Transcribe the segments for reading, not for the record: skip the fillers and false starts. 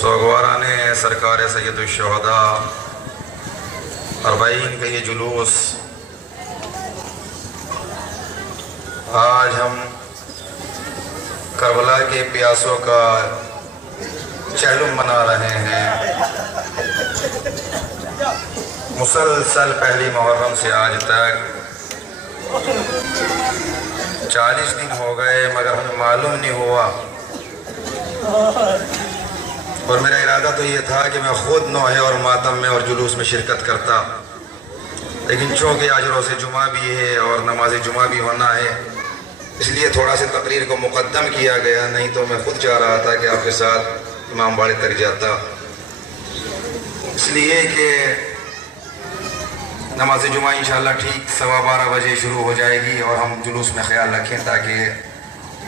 سوگواران سرکار سید الشہداء اربعین کا یہ جلوس آج ہم کربلا کے پیاسوں کا چہلم منا رہے ہیں۔ مسلسل پہلی محرم سے آج تک 40 دن ہو گئے مگر ہمیں معلوم نہیں ہوا، اور میرا ارادہ تو یہ تھا کہ میں خود نوحے اور ماتم میں اور جلوس میں شرکت کرتا، لیکن چونکہ آج روز جمعہ بھی ہے اور نماز جمعہ بھی ہونا ہے، اس لیے تھوڑا سے تقریر کو مقدم کیا گیا، نہیں تو میں خود چاہ رہا تھا کہ آپ کے ساتھ امام باڑے تک جاتا، اس لیے کہ نماز جمعہ انشاءاللہ ٹھیک 12:15 بجے شروع ہو جائے گی، اور ہم جلوس میں خیال رکھیں تاکہ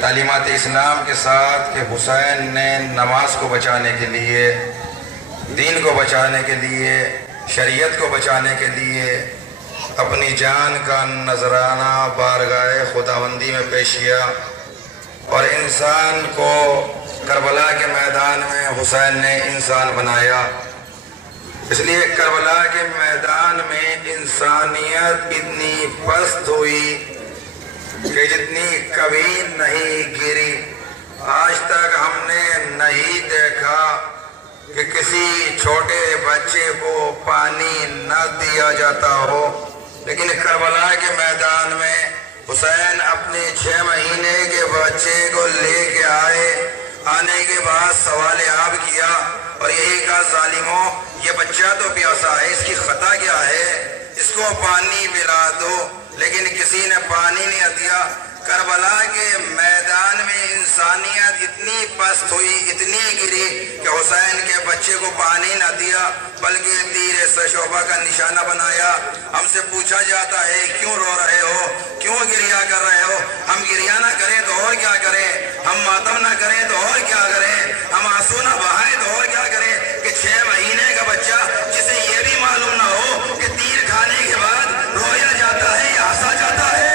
تعلیمات اسلام کے ساتھ کہ حسین نے نماز کو بچانے کے لیے، دین کو بچانے کے لیے، شریعت کو بچانے کے لیے اپنی جان کا نذرانہ بارگاہ خداوندی میں پیش کیا، اور انسان کو کربلا کے میدان میں حسین نے انسان بنایا۔ اس لیے کربلا کے میدان میں انسانیت اتنی پست ہوئی کہ جتنی کبھی نہیں گری۔ آج تک ہم نے نہیں دیکھا کہ کسی چھوٹے بچے کو پانی نہ دیا جاتا ہو، لیکن کربلا کے میدان میں حسین اپنے 6 مہینے کے بچے کو لے کے آئے، آنے کے بعد سوال آپ کیا اور یہی کہا، ظالموں یہ بچہ تو پیاسا ہے، اس کی خطا کیا ہے، اس کو پانی پلا دو، لیکن کسی نے پانی نہیں دیا۔ کربلا کے میدان میں انسانیت اتنی پست ہوئی، اتنی گری کہ حسین کے بچے کو پانی نہ دیا بلکہ تیر شعبہ کا نشانہ بنایا۔ ہم سے پوچھا جاتا ہے کیوں رو رہے ہو، کیوں گریہ کر رہے ہو؟ ہم گریہ نہ کریں تو اور کیا کریں، ہم ماتم نہ کریں تو اور کیا کریں، ہم آنسو نہ بہائیں تو اور کیا کریں کہ 6 مہینے کا بچہ جسے یہ بھی معلوم نہ ہو کہ تیر کھانے کے بعد رویا جاتا ہے یا ہنسا جاتا ہے۔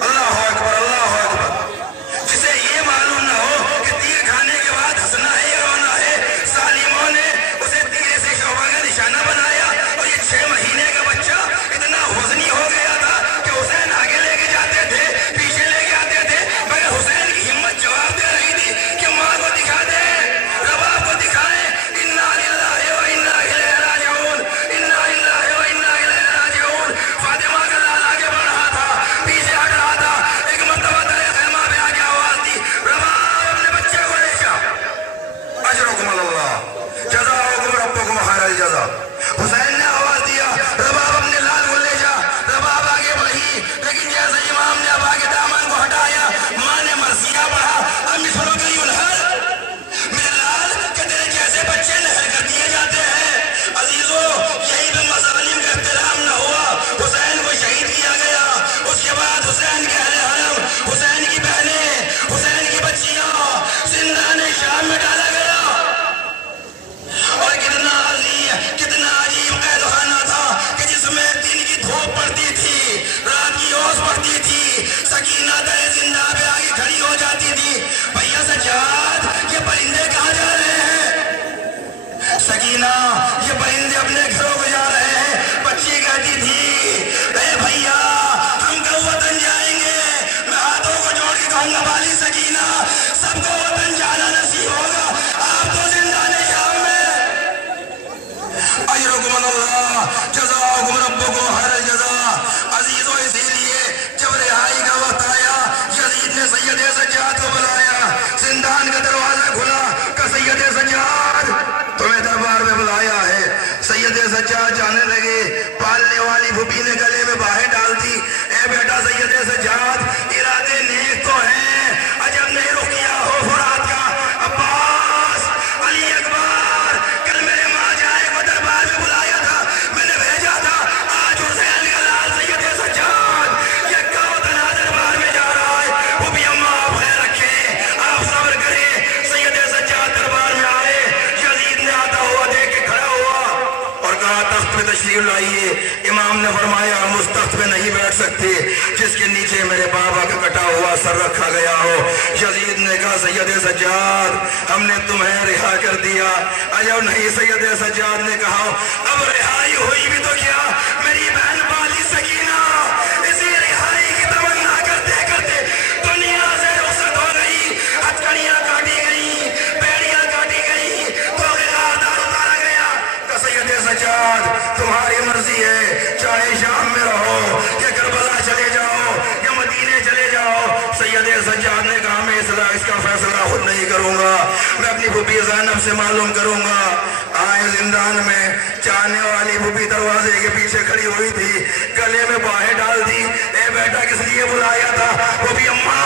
اللہ اکبر، اللہ اکبر۔ جسے یہ معلوم نہ ہو کہ تیر کھانے کے بعد ہنسنا ہے یا رونا ہے، ظالموں نے اسے تیر سے شعبہ کا نشانہ بنایا، اور یہ 6 مہینے کا بچہ اتنا وزنی ہو گیا تھا کہ حسین آگے لے کے جاتے تھے، پیچھے لے کے آتے تھے، مگر حسین کی ہمت جواب دے رہی تھی کہ ماں کو دکھا دے، رباب کو دکھائیں، انا للہ و انا الیہ راجعون، انا للہ و انا الیہ راجعون۔ فاطمہ کا لال آگے بڑھ رہا تھا، پیچھے ہٹ رہا تھا، ایک مرتبہ تلے خیمہ پہ آگے آواز دی، رباب اپنے بچے کو لے جا، اجرکم اللہ، جزاؤکم ربکم خیر الجزا۔ حسین نے آواز دیا، رباب اپنے لال کو لے جا، رباب آگے بڑھی، لیکن جیسے امام نے اب آگے دامن کو ہٹایا، ماں نے مرثیہ پڑھا، اب مثلوں کی ینہر، میرے لال کہ تیرے جیسے بچے نہر کر دیے جاتے ہیں۔ عزیزو یہی پہ مظالم کا احترام نہ ہوا، حسین کو شہید کیا گیا، اس کے بعد حسین کے اہل حرم، حسین کی بہنیں، حسین کی بچیاں زندان شام میں ڈالا گیا۔ तशरीफ लाइए। इमाम ने फरमाया हम उस तख्त पे नहीं बैठ सकते जिसके नीचे मेरे बाबा का कटा हुआ सर रखा गया हो। यजीद ने कहा सैयद सज्जाद हमने तुम्हें रिहा कर दिया। अजब नहीं, सैयद सज्जाद ने कहा अब रिहाई हुई भी तो क्या, मेरी बहन बाली सकीना इसी रिहाई की तमन्ना करते करते दुनिया से रुखसत हो गई। हथकड़ियां काटी गई, बेड़ियां काटी गई, तो दार उतारा गया। तो सैयद सज्जाद तुम्हारी मर्जी है, चाहे शाम में रहो या करबला चले जाओ या मदीने चले जाओ। सैयद सज्जाद ने कहा मैं इसका फैसला खुद नहीं करूंगा, मैं अपनी फूफी ज़ैनब से मालूम करूंगा। आए जिंदान में, चाहने वाली फूफी दरवाजे के पीछे खड़ी हुई थी, गले में बाहें डाल दी। ए बेटा किस लिए बुलाया था? फूफी अम्मा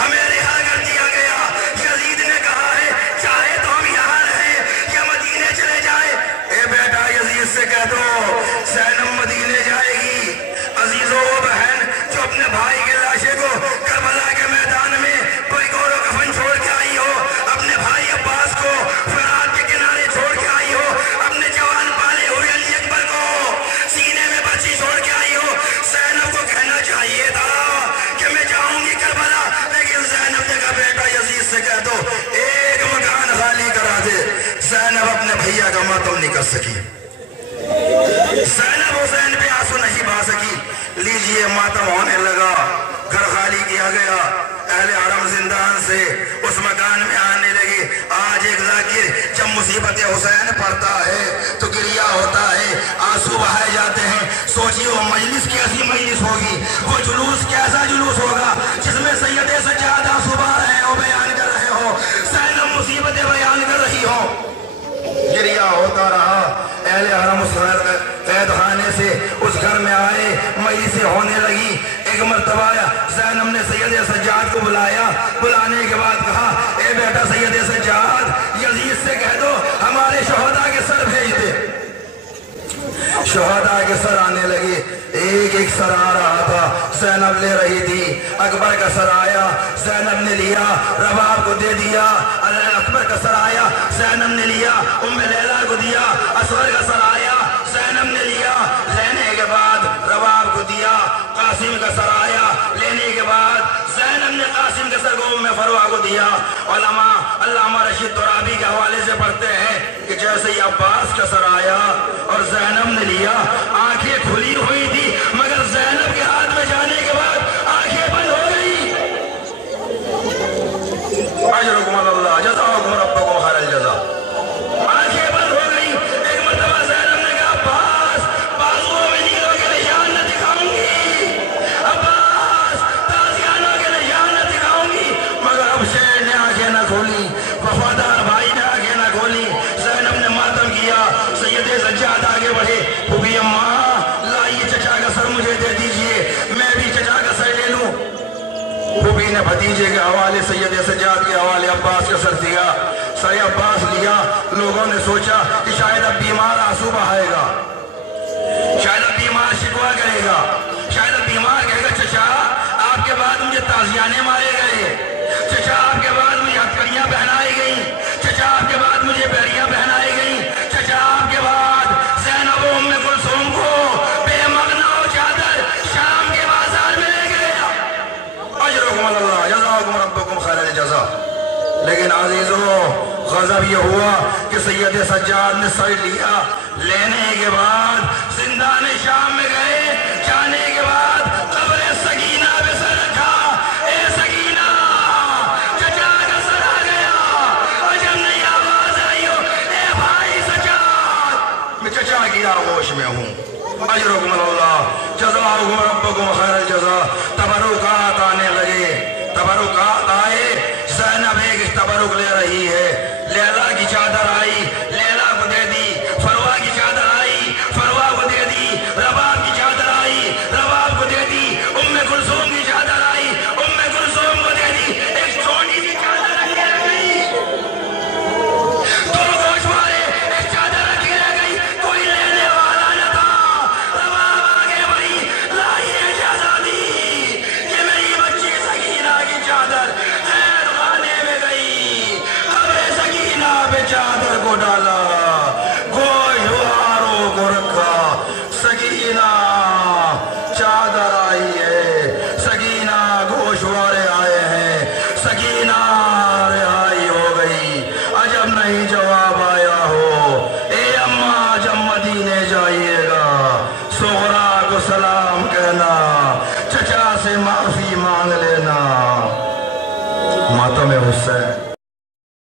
हमें रिहा कर दिया गया। यजीद ने कहा है चाहे तो हम यहाँ रहे या मदीने चले जाए। ए बेटा यजीद से कह दो ज़ैनब मदीने जाएगी। अजीजों वो बहन जो अपने भाई के लाशे को करबला के मैदान में कोई गौर कफन छोड़ के आई हो, अपने भाई अब्बास को फरात के किनारे छोड़ के आई हो, अपने जवान पाले हुए अली अकबर को सीने में बच्ची छोड़ के आई हो। ज़ैनब को कहना चाहिए था कि मैं जाऊंगी करबला, लेकिन ज़ैनब ने कहा बेटा यजीद से कह दो एक मकान खाली करा दे। ज़ैनब अपने भैया का मातम नहीं कर सकी, ज़ैनब हुसैन पे आंसू नहीं बहा सकी। लीजिए मातम होने लगा, घर खाली किया गया, अहले हरम जिंदान से उस मकान में आने लगे। आज एक जाकिर जब मुसीबत हुसैन पड़ता है तो गिरिया होता है, आंसू बहाए जाते हैं। सोचिए वो मजलिस कैसी मजलिस होगी, वो जुलूस कैसा जुलूस होगा जिसमें सैयद सज्जाद आंसू बहा रहे हो, बयान कर रहे हो, ज़ैनब मुसीबतें बयान कर रही हो। गिरिया होता रहा। अहले हरम उस कैद खाने से उस घर में आए, मजलिसें होने लगी। एक मरतबा ज़ैनब ने सैयद सज्जाद को बुलाया। बुलाने के बाद कहा ए बेटा सैयद सज्जाद यजीद से कह दो हमारे शोहदा के सर भेज दे। शोहदा के सर आने लगे, एक एक सर आ रहा था। ज़ैनब ले रही थी, अकबर का सर आया, ज़ैनब ने लिया, रबाब को दे दिया। अकबर का सर आया, ज़ैनब ने लिया, उम्मे लैला को दिया। असगर का सर आया, ज़ैनब ने लिया, लेने के बाद रबाब को दिया। कासिम का सर आया, लेने के बाद ज़ैनब ने कासिम के सर को उम्मे फरवा को दिया। उलमा अल्लामा रशीद तुराबी के हवाले से पढ़ते हैं कि जैसे ही अब्बास का सर आया और ज़ैनब ने लिया, आंखें खुली हुई थी मगर ज़ैनब के हाथ में जाने के बाद आंखें बंद हो गई। अजरुकुम अल्लाह जज़ाकुम रब्बुकुम खैरल जज़ा। आंखें बंद हो गई। एक मरतबा ज़ैनब ने कहा अब्बास बाजुओं में नीलों के निशान न दिखाऊंगी, अब्बास ताजियानों के निशान न दिखाऊंगी। मगर अब शेर ने आंखें न खोली, वफादार भाई ने आंखें न खोली। ज़ैनब ने मातम किया। सैयद सज्जाद आगे बढ़े, फूफी अम्मा लाइए चचा का सर मुझे दे दीजिए, मैं भी चचा का सर ले लूं। फूफी ने भतीजे के हवाले सैयद सज्जाद के हवाले अब्बास का सर दिया। सर अब्बास लिया। लोगों ने सोचा कि शायद अब बीमार आंसू बहाएगा, शायद अब बीमार शिकवा करेगा, शायद अब बीमार कहेगा चचा आपके बाद मुझे ताजियाने मारे गए, चचा आपके बाद मुझे हथकड़ियां पहनाई गई, चचा आपके बाद मुझे बेड़ियां पहनाई गई, चचा आपके बाद ज़ैनब उम्मे कुलसूम को बेमगना चादर शाम के बाजार में ले गया। अजरुकुम अल्लाह जज़ाकुम रब्बुकुम खैरल जज़ा। लेकिन अजीजों गजब ये हुआ कि सैयद सज्जाद ने सर लिया, लेने के बाद जिंदान शाम में गए। जाने के बाद कब्र सकीना पे सर रखा। ए सकीना चचा का सर आ गया। अजब नहीं आवाज आई हो ए भाई सज्जाद, मैं चचा की आगोश में हूँ। अजरुकुम अल्लाह जज़ाकुम रब्बुकुम खैरल जज़ा। तबरुकात आने लगे, तबरुकात आए। ज़ैनब एक तबरुक ले रही है। लैला की चादर आई, लैला को दे दी। फरवा की चादर आई, फरवा को दे दी। रबाब की चादर आई, रबाब को दे दी। उम्मे कुलसूम की चादर आई, उम्मे कुलसूम को दे दी। एक छोटी सी चादर रखी रह गई, दो गोशवारे एक चादर रखी रह गई, कोई लेने वाला न था। रबाब आगे बढ़ी, लाइए इजाज़त दी कि मेरी बच्ची सकीना की चादर चादर को डाला, गोशवारों को रखा, نہیں جواب آیا ہو، اے اماں جب مدینے جائیے گا صغرا کو سلام کہنا، چچا سے معافی مانگ لینا۔ ماتم حسین